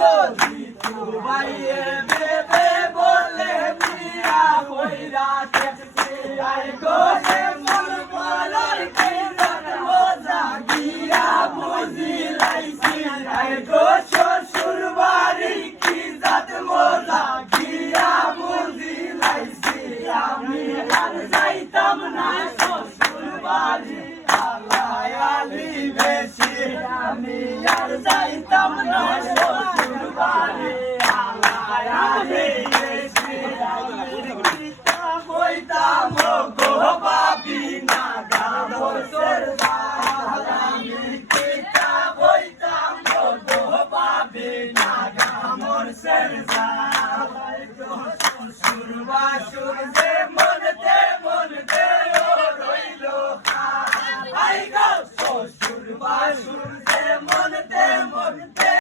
গো জিতু ভাইয়ে বেবে বলে মিয়া হইরাছে আয় গো হে মন বলার কি জাত মজা গিয়া বুঝি লাইছি আয় গো শ্বশুর বাড়ি কি জাত মজা গিয়া বুঝি লাইছি আমি আর যাইতাম না শ্বশুর বাড়ি আল্লাহ আলি বেশি আমি আর যাইতাম না শ্বশুর